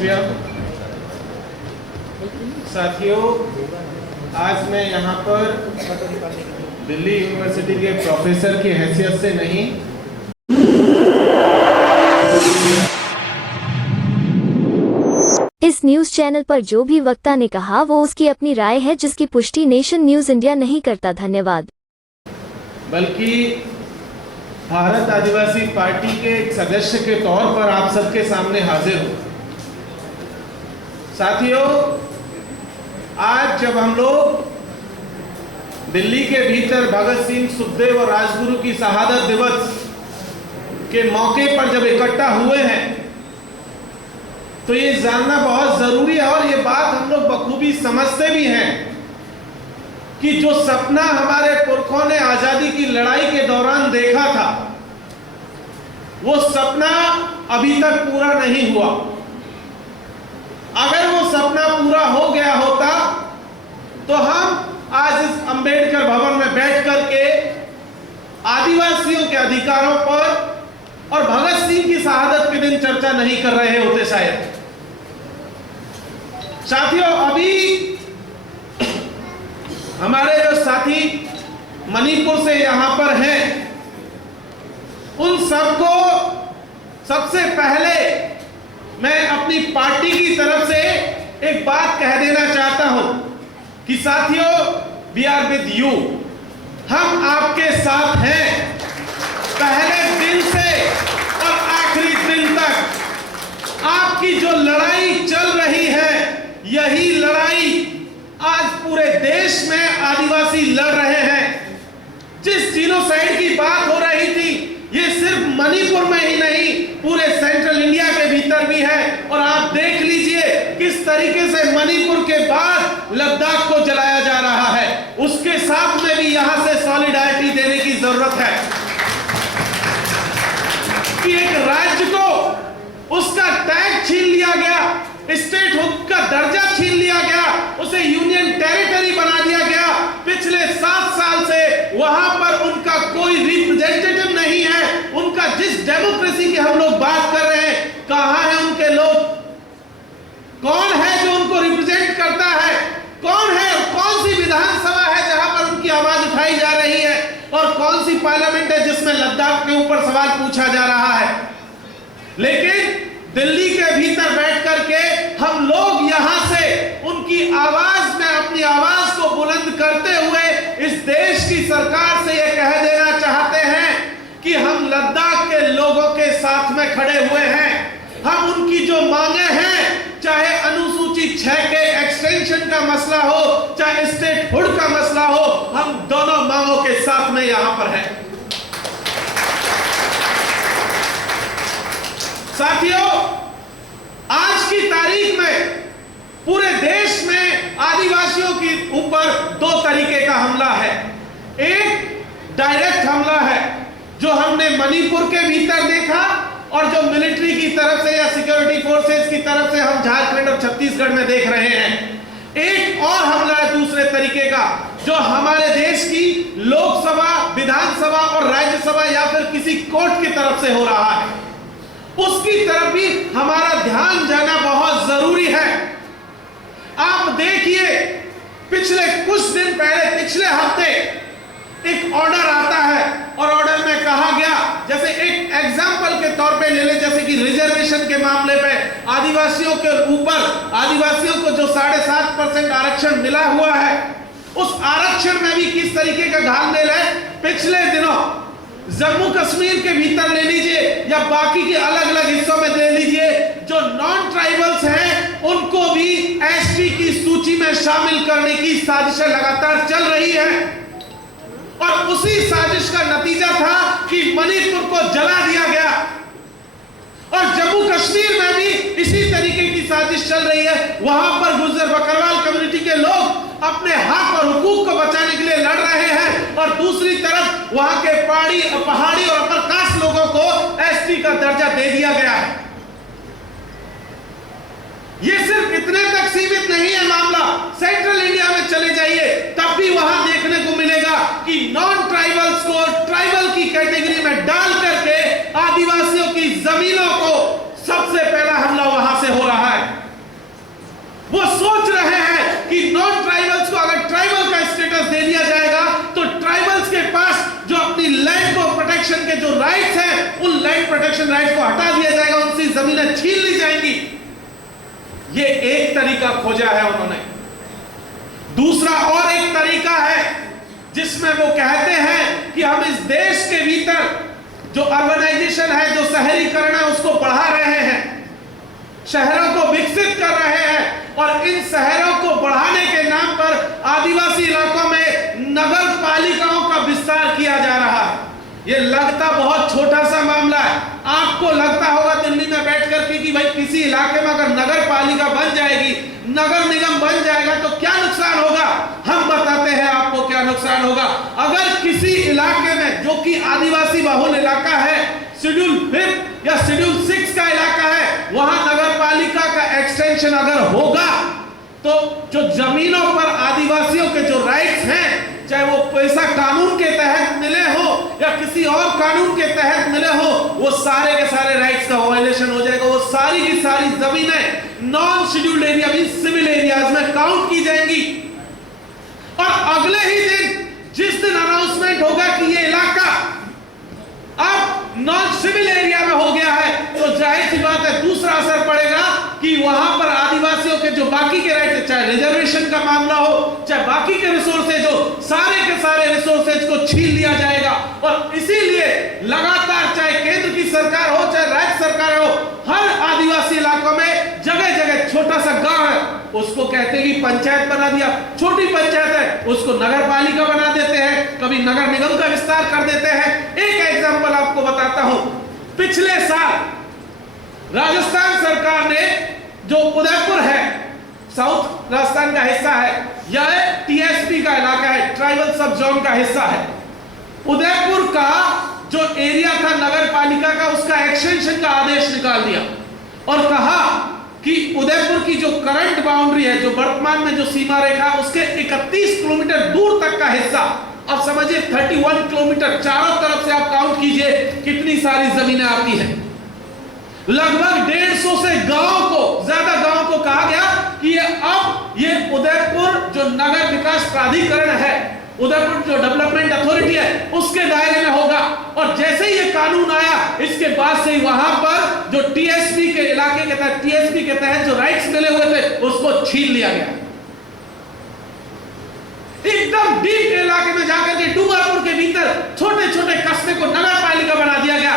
शुक्रिया। साथियों, आज मैं यहाँ पर दिल्ली यूनिवर्सिटी के प्रोफेसर की हैसियत से नहीं, इस न्यूज चैनल पर जो भी वक्ता ने कहा वो उसकी अपनी राय है, जिसकी पुष्टि नेशन न्यूज इंडिया नहीं करता। धन्यवाद। बल्कि भारत आदिवासी पार्टी के एक सदस्य के तौर पर आप सबके सामने हाजिर हूं। साथियों, आज जब हम लोग दिल्ली के भीतर भगत सिंह, सुखदेव और राजगुरु की शहादत दिवस के मौके पर जब इकट्ठा हुए हैं, तो ये जानना बहुत जरूरी है और ये बात हम लोग बखूबी समझते भी हैं कि जो सपना हमारे पुरखों ने आजादी की लड़ाई के दौरान देखा था, वो सपना अभी तक पूरा नहीं हुआ। अगर वो सपना पूरा हो गया होता तो हम आज इस अंबेडकर भवन में बैठ करके आदिवासियों के अधिकारों पर और भगत सिंह की शहादत के दिन चर्चा नहीं कर रहे होते शायद। साथियों, अभी हमारे जो साथी मणिपुर से यहां पर हैं, उन सबको सबसे पहले मैं अपनी पार्टी की तरफ से एक बात कह देना चाहता हूं कि साथियों, वी आर विद यू। हम आपके साथ हैं, पहले दिन से और आखिरी दिन तक। आपकी जो लड़ाई चल रही है, यही लड़ाई आज पूरे देश में आदिवासी लड़ रहे हैं। जिस जीनोसाइड की बात हो रही थी, ये सिर्फ मणिपुर में ही नहीं, पूरे सेंट्रल इंडिया के भीतर भी है। और आप देख लीजिए किस तरीके से मणिपुर के बाद लद्दाख को जलाया जा रहा है। उसके साथ में भी यहां से सॉलिडारिटी देने की जरूरत है कि एक राज्य को उसका टैग छीन लिया गया, स्टेट हुड का दर्जा छीन लिया गया, उसे यूनियन टेरिटरी बना दिया गया। पिछले 7 साल से वहां पर उनका कोई रिप्रेजेंटेटिव नहीं है। उनका जिस डेमोक्रेसी की हम लोग बात कर रहे हैं, कहां है उनके लोग? कौन है जो उनको रिप्रेजेंट करता है? कौन है? कौन सी विधानसभा है जहां पर उनकी आवाज उठाई जा रही है? और कौन सी पार्लियामेंट है जिसमें लद्दाख के ऊपर सवाल पूछा जा रहा है? लेकिन दिल्ली के भीतर बैठ करके हम लोग यहां से उनकी आवाज में अपनी आवाज को बुलंद करते हुए इस देश की सरकार से यह कह देना चाहते हैं कि हम लद्दाख के लोगों के साथ में खड़े हुए हैं। हम उनकी जो मांगे हैं, चाहे अनुसूची 6 के एक्सटेंशन का मसला हो, चाहे स्टेट हुड का मसला हो, हम दोनों मांगों के साथ में यहां पर हैं। साथियों, आज की तारीख में पूरे देश में आदिवासियों के ऊपर 2 तरीके का हमला है। एक डायरेक्ट हमला है जो हमने मणिपुर के भीतर देखा और जो मिलिट्री की तरफ से या सिक्योरिटी फोर्सेस की तरफ से हम झारखंड और छत्तीसगढ़ में देख रहे हैं। एक और हमला है दूसरे तरीके का, जो हमारे देश की लोकसभा, विधानसभा और राज्यसभा या फिर किसी कोर्ट की तरफ से हो रहा है। उसकी तरफ भी हमारा ध्यान जाना बहुत जरूरी है। आप देखिए, पिछले कुछ दिन पहले, पिछले हफ्ते एक ऑर्डर आता है और ऑर्डर में कहा गया, जैसे एक एग्जांपल के तौर पे ले ले, जैसे कि रिजर्वेशन के मामले पे आदिवासियों के ऊपर, आदिवासियों को जो 7.5% आरक्षण मिला हुआ है, उस आरक्षण में भी किस तरीके का घालमेल है। पिछले दिनों जम्मू कश्मीर के भीतर ले लीजिए या बाकी के अलग अलग हिस्सों में ले लीजिए, जो नॉन ट्राइबल्स हैं उनको भी एसटी की सूची में शामिल करने की साजिशें लगातार चल रही है। और उसी साजिश का नतीजा था कि मणिपुर को जला दिया गया और जम्मू कश्मीर में भी इसी तरीके की साजिश चल रही है। वहां पर गुर्जर बकरवाल कम्युनिटी के लोग अपने हक और हुकूक को बचाने के लिए लड़ रहे हैं और दूसरी तरफ वहां के पहाड़ी और अपर कास्ट लोगों को एसटी का दर्जा दे दिया गया है। ये सिर्फ इतने तक सीमित नहीं है मामला। सेंट्रल इंडिया में चले जाइए, तब भी वहां देखने को मिलेगा कि नॉन ट्राइबल्स को ट्राइबल की कैटेगरी में डाल करके आदिवासियों की जमीनों को सबसे पहला हमला वहां से हो रहा है। के जो राइट्स हैं उन लैंड प्रोटेक्शन राइट्स को हटा दिया जाएगा, उनसे जमीनें छीन ली जाएंगी। ये एक तरीका खोजा है उन्होंने। दूसरा और एक तरीका है जिसमें वो कहते हैं कि हम इस देश के भीतर जो अर्बनाइजेशन है, जो शहरीकरण है, उसको बढ़ा रहे हैं, शहरों को विकसित कर रहे हैं, और इन शहरों को बढ़ाने के नाम पर आदिवासी इलाकों में नगर पालिकाओं का विस्तार किया जा रहा है। ये लगता बहुत छोटा सा मामला है, आपको लगता होगा दिल्ली में बैठकर कि भाई किसी इलाके में अगर नगर पालिका बन जाएगी, नगर निगम बन जाएगा तो क्या नुकसान होगा। हम बताते हैं आपको क्या नुकसान होगा। अगर किसी इलाके में जो कि आदिवासी बहुल इलाका है, शेड्यूल 5 या शेड्यूल 6 का इलाका है, वहां नगर पालिका का एक्सटेंशन अगर होगा तो जो जमीनों पर आदिवासियों के जो राइट्स हैं, चाहे वो पैसा कानून के तहत मिले हो या किसी और कानून के तहत मिले हो, वो सारे के सारे राइट्स का वायलेशन हो जाएगा। वो सारी की सारी जमीनें नॉन शेड्यूल्ड एरिया भी सिविल एरियाज में काउंट की जाएंगी, और अगले ही दिन जिस दिन अनाउंसमेंट होगा कि ये इलाका अब नॉन सिविल एरिया में हो गया है, तो जाहिर सी बात है दूसरा असर पड़ेगा कि वहां पर आदिवासियों के जो बाकी के राइट, चाहे रिजर्वेशन का मामला हो, चाहे बाकी के रिसोर्सेज हो, सारे के सारे रिसोर्सेज को छीन लिया जाएगा। और इसीलिए लगातार चाहे केंद्र की सरकार हो चाहे राज्य सरकार हो, हर आदिवासी इलाकों में जगह जगह छोटा सा गांव है, उसको कहते हैं कि पंचायत बना दिया, छोटी पंचायत है उसको नगर पालिका बना देते हैं, कभी नगर निगम का विस्तार कर देते हैं। एक एग्जांपल आपको बताता हूं, पिछले साल राजस्थान सरकार ने जो उदयपुर है, साउथ राजस्थान का हिस्सा है, यह टीएसपी का इलाका है, ट्राइबल सब जोन का हिस्सा है, उदयपुर का जो एरिया था नगर पालिका का, उसका एक्सटेंशन का आदेश निकाल दिया और कहा कि उदयपुर की जो करंट बाउंड्री है, जो वर्तमान में जो सीमा रेखा है, उसके 31 किलोमीटर दूर तक का हिस्सा, अब समझिए 31 किलोमीटर, चारों तरफ से आप काउंट कीजिए कितनी सारी जमीनें आती हैं। लगभग 150 से गांव को, ज्यादा गांव को कहा गया कि अब ये उदयपुर जो नगर विकास प्राधिकरण है, उदयपुर जो डेवलपमेंट अथॉरिटी है, उसके दायरे में होगा। और जैसे ही ये कानून आया, इसके बाद से वहां पर जो टीएसपी के इलाके के तहत, टीएसपी के तहत जो राइट्स मिले हुए थे, उसको छीन लिया गया। एकदम डीप इलाके में जाकर के डूंगरपुर के भीतर छोटे छोटे कस्बे को नगर पालिका बना दिया गया।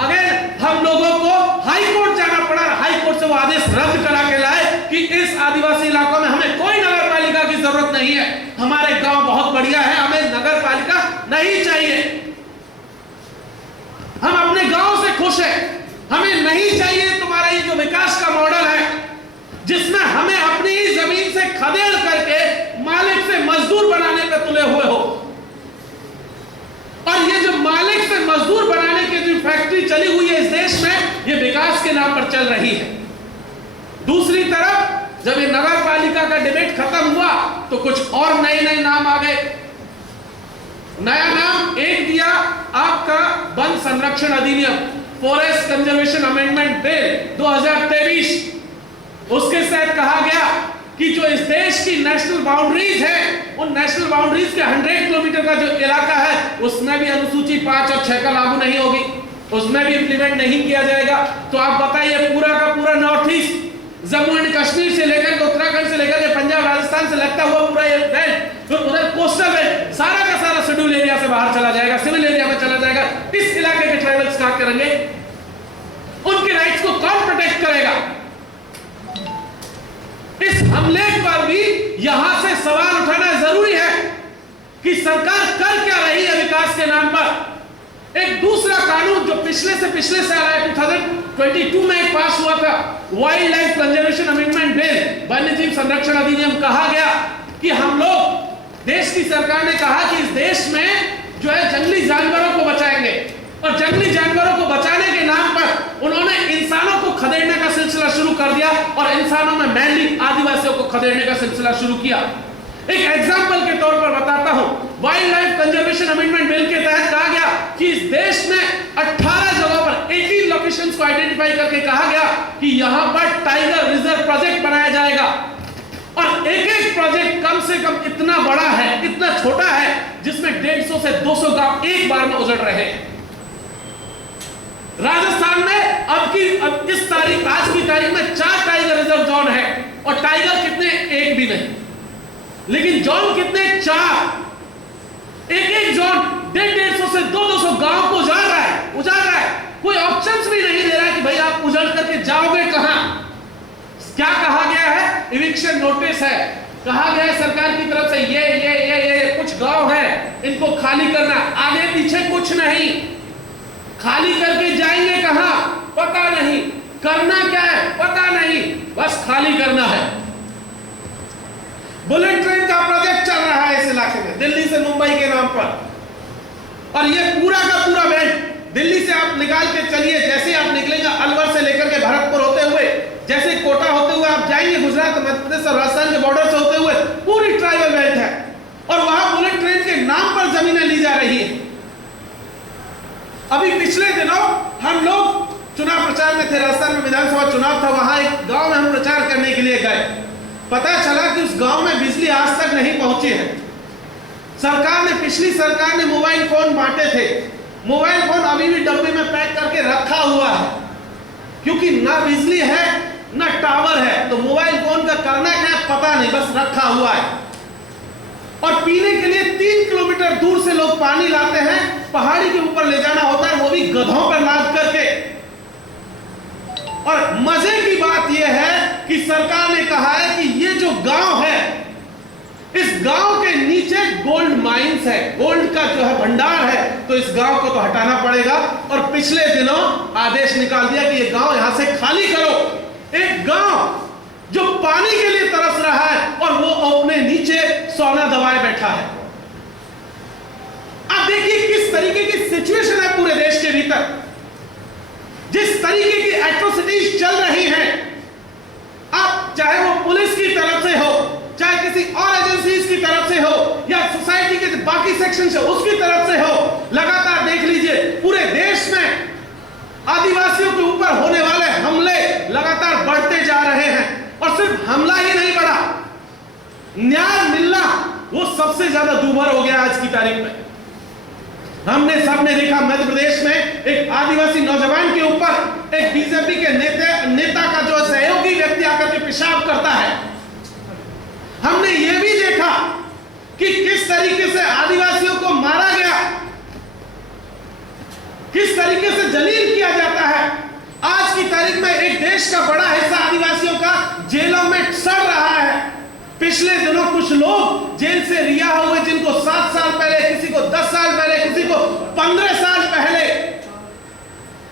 अगर हम लोगों को हाई कोर्ट जाना पड़ा, हाई कोर्ट से वो आदेश रद्द करा के लाए कि इस आदिवासी इलाकों में हमें कोई नगर पालिका की जरूरत नहीं है, हमारे गांव बहुत बढ़िया है, हमें नगर पालिका नहीं चाहिए, हम अपने गांव से खुश हैं, हमें नहीं चाहिए तुम्हारा ये जो विकास का मॉडल है जिसमें हमें अपनी ही जमीन से खदेड़ करके मालिक से मजदूर बनाने पर तुले हुए हो। और ये जो मालिक से मजदूर बनाने की जो फैक्ट्री चली हुई है इस देश में, ये विकास के नाम पर चल रही है। दूसरी तरफ जब ये नगर पालिका का डिबेट खत्म हुआ तो कुछ और नए नए नाम आ गए। नया नाम एक दिया आपका वन संरक्षण अधिनियम, फॉरेस्ट कंजर्वेशन अमेंडमेंट बिल 2023। उसके तहत कहा गया कि जो इस देश की नेशनल बाउंड्रीज है, उन नेशनल बाउंड्रीज के 100 किलोमीटर का जो इलाका है, उसमें भी अनुसूची 5 और 6 का लागू नहीं होगी, उसमें भी इंप्लीमेंट नहीं किया जाएगा। तो आप बताइए पूरा का पूरा north east, Jammu and Kashmir से लेकर के उत्तराखंड से लेकर के पंजाब राजस्थान से लगता हुआ पूरा ये बेल्ट, फिर उधर कोस्टल बेल्ट, सारा का सारा शेड्यूल एरिया से बाहर चला जाएगा, सिविल एरिया में चला जाएगा। इस इलाके के ट्राइबल्स क्या करेंगे? उनके राइट्स को कौन प्रोटेक्ट करेगा? इस हमले पर भी यहां से सवाल उठाना जरूरी है कि सरकार कर क्या रही है विकास के नाम पर। एक दूसरा कानून जो पिछले से आ रहा है, 2022 में एक पास हुआ था, wild life conservation amendment bill, वन्यजीव संरक्षण अधिनियम। कहा गया कि हम लोग, देश की सरकार ने कहा कि इस देश में जो है जंगली जानवरों को बचाएंगे, और जंगली जानवरों को बचाने के नाम पर उन्होंने इंसानों को खदेड़ने का सिलसिला शुरू कर दिया, और इंसानों में मेनली आदिवासियों को खदेड़ने का सिलसिला शुरू किया। एक एग्जांपल के तौर पर बताता हूं, wild life conservation amendment bill के तहत कहा गया कि इस देश में 18 जगहों पर 18 लोकेशंस को आइडेंटिफाई करके कहा गया कि यहां पर टाइगर रिजर्व प्रोजेक्ट बनाया जाएगा, और एक एक प्रोजेक्ट कम से कम इतना बड़ा है, इतना छोटा है, जिसमें 150 से 200 गांव एक बार में उजड़ रहे हैं। राजस्थान में अब इस तारीख, आज की तारीख में 4 टाइगर रिजर्व जोन है, और टाइगर कितने? एक भी नहीं, लेकिन जोन कितने? 4। एक जोन 150 से 200 गांव को उजाड़ रहा है। कोई ऑप्शंस भी नहीं दे रहा है कि भाई आप उजाड़ करके जाओगे कहां। क्या कहा गया है? इविक्शन नोटिस है, कहा गया है सरकार की तरफ से ये कुछ गांव है, इनको खाली करना, आगे पीछे कुछ नहीं। खाली करके जाएंगे कहां? पता नहीं। करना क्या है? पता नहीं, बस खाली करना है। बुलेट ट्रेन का प्रोजेक्ट चल रहा है इस इलाके में, दिल्ली से मुंबई के नाम पर, और ये पूरा का पूरा बेल्ट दिल्ली से आप निकाल के चलिए, जैसे आप निकलेंगे अलवर से लेकर के भरतपुर होते हुए, जैसे कोटा होते हुए आप जाएंगे गुजरात, मध्य प्रदेश और राजस्थान के बॉर्डर से होते हुए, पूरी ट्राइबल बेल्ट है, और वहां बुलेट ट्रेन के नाम पर जमीनें ली जा रही है। अभी पिछले दिनों हम लोग चुनाव प्रचार में थे, राजस्थान में विधानसभा चुनाव था, वहां एक गांव में हम प्रचार करने के लिए गए। पता चला कि उस गांव में बिजली आज तक नहीं पहुंची है। पिछली सरकार ने मोबाइल फोन बांटे थे, मोबाइल फोन अभी भी डब्बे में पैक करके रखा हुआ है, क्योंकि ना बिजली है ना टावर है, तो मोबाइल फोन का करना क्या है पता नहीं, बस रखा हुआ है। और पीने के लिए 3 किलोमीटर दूर से लोग पानी लाते हैं, पहाड़ी के ऊपर ले जाना होता है, वो भी गधों पर लाद करके। और मजे की बात यह है कि सरकार ने कहा है कि ये जो गांव है, इस गांव के नीचे गोल्ड माइंस है, गोल्ड का जो है भंडार है, तो इस गांव को तो हटाना पड़ेगा। और पिछले दिनों आदेश निकाल दिया कि ये गांव यहां से खाली करो। एक गांव जो पानी के लिए तरस रहा है और वो अपने नीचे सोना दबाए बैठा है। आप देखिए किस तरीके की सिचुएशन है पूरे देश के भीतर, जिस तरीके की एट्रोसिटीज चल रही हैं। आप चाहे वो पुलिस की तरफ से हो, चाहे किसी और एजेंसीज की तरफ से हो, या सोसाइटी के बाकी सेक्शन से उसकी तरफ से हो, लगातार देख लीजिए पूरे देश में आदिवासियों के ऊपर होने वाले हमले लगातार बढ़ते जा रहे हैं। और सिर्फ हमला ही नहीं बढ़ा, न्याय मिलना वो सबसे ज्यादा दूभर हो गया आज की तारीख में। हमने सबने देखा मध्य प्रदेश में एक आदिवासी नौजवान के ऊपर एक बीजेपी के नेता का जो सहयोगी व्यक्ति आकर के पेशाब करता है। हमने यह भी देखा कि किस तरीके से आदिवासियों को मारा गया, किस तरीके से जलील किया जाता है। आज की तारीख में एक देश का बड़ा हिस्सा आदिवासियों का जेलों में सड़ रहा है। पिछले दिनों कुछ लोग जेल से रिहा हुए, जिनको 7 साल पहले, किसी को 10 साल पहले, किसी को 15 साल पहले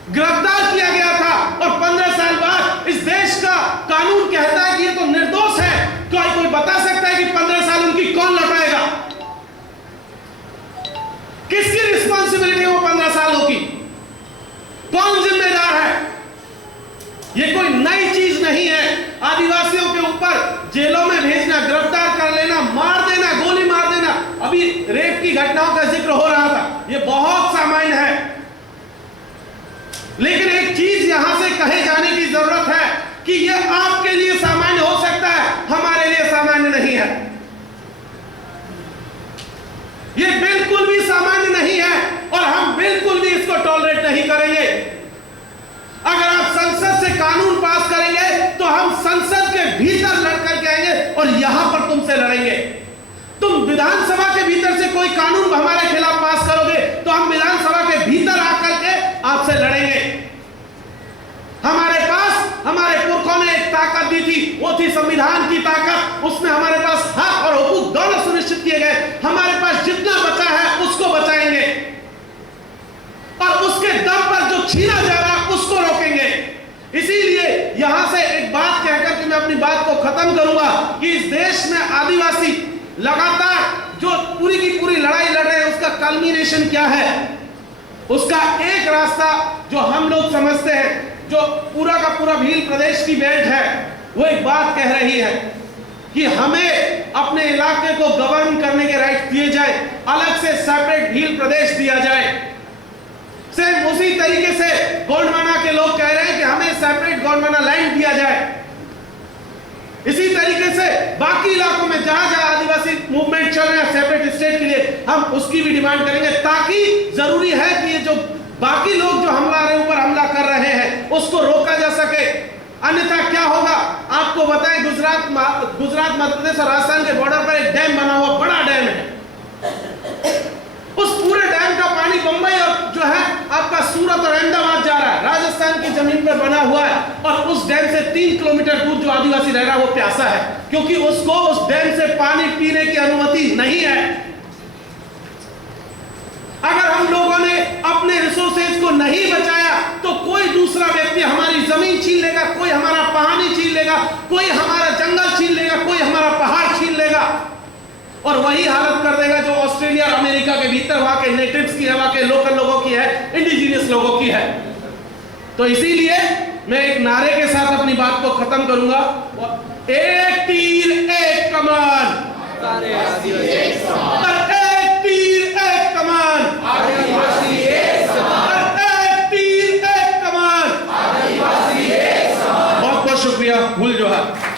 गिरफ्तार किया गया था, और 15 साल बाद इस देश का कानून कहता है कि ये तो निर्दोष है। कोई बता सकता है कि 15 साल उनकी कौन लौटाएगा? किसकी रिस्पॉन्सिबिलिटी है वो 15 सालों की? कौन जिम्मेदार है? ये कोई नई चीज नहीं है। आदिवासियों के ऊपर जेलों में भेजना, गिरफ्तार कर लेना, मार देना, गोली मार देना, अभी रेप की घटनाओं का जिक्र हो रहा था, ये बहुत सामान्य है। लेकिन एक चीज यहां से कहे जाने की जरूरत है कि यह आपके लिए सामान्य हो सकता है, हमारे लिए सामान्य नहीं है। यह बिल्कुल भी सामान्य नहीं है, और हम बिल्कुल भी इसको टॉलरेट नहीं करेंगे। अगर आप संसद से कानून पास करेंगे तो हम संसद के भीतर लड़ करके आएंगे और यहां पर तुमसे लड़ेंगे। तुम विधानसभा के भीतर से कोई कानून हमारे खिलाफ पास करोगे तो हम विधानसभा के भीतर आकर के आपसे लड़ेंगे। हमारे पुरखों ने एक ताकत दी थी, वो थी संविधान की ताकत। उसमें हमारे पास हक और हुकूक दोनों सुनिश्चित किए गए। हमारे पास जितना बचा है उसको बचाएंगे, और उसके दम पर जो छीना जा रहा है उसको रोकेंगे। इसीलिए यहां से एक बात कहकर के मैं अपनी बात को खत्म करूंगा कि इस देश में आदिवासी लगातार जो पूरी की पूरी लड़ाई लड़ रहे हैं, उसका कल्मिनेशन क्या है? उसका एक रास्ता जो हम लोग समझते हैं, जो पूरा का पूरा भील प्रदेश की बेल्ट है, वो एक बात कह रही है कि हमें अपने इलाके को गवर्न करने के राइट दिए जाए, अलग से सेपरेट भील प्रदेश दिया जाए। सेम उसी तरीके से गोंडवाना के लोग कह रहे हैं कि हमें सेपरेट गोंडवाना लैंड दिया जाए। इसी तरीके से बाकी इलाकों में जहां जहां आदिवासी मूवमेंट चल रहे हैं सेपरेट स्टेट के लिए, हम उसकी भी डिमांड करेंगे, ताकि जरूरी है कि ये जो बाकी लोग जो हमारे ऊपर हमला कर रहे हैं उसको रोका जा सके। अन्यथा क्या होगा आपको बताएं, गुजरात, मध्य प्रदेश और राजस्थान के बॉर्डर पर एक डैम बना हुआ, बड़ा डैम है। उस पूरे डैम का पानी बंबई और जो है आपका सूरत और अहमदाबाद जा रहा है, राजस्थान की जमीन पर बना हुआ है। और उस डैम से 3 किलोमीटर दूर जो आदिवासी रह रहा है वो प्यासा है, क्योंकि उसको उस डैम से पानी पीने की अनुमति नहीं है। अगर हम लोगों ने अपने रिसोर्सेज को नहीं बचाया तो कोई दूसरा व्यक्ति हमारी जमीन छीन लेगा, कोई हमारा पानी छीन लेगा, कोई हमारा जंगल छीन लेगा, कोई हमारा पहाड़ छीन लेगा। और वही हालत कर देगा जो ऑस्ट्रेलिया और अमेरिका के भीतर वहां के नेटिव्स की है, वहां के लोकल लोगों की है, इंडिजिनियस लोगों की है। तो इसीलिए मैं एक नारे के साथ अपनी बात को खत्म करूंगा। एक तीर एक कमान, एक तीर एक कमान, एक तीर एक कमान। बहुत बहुत शुक्रिया। भूल जोहार।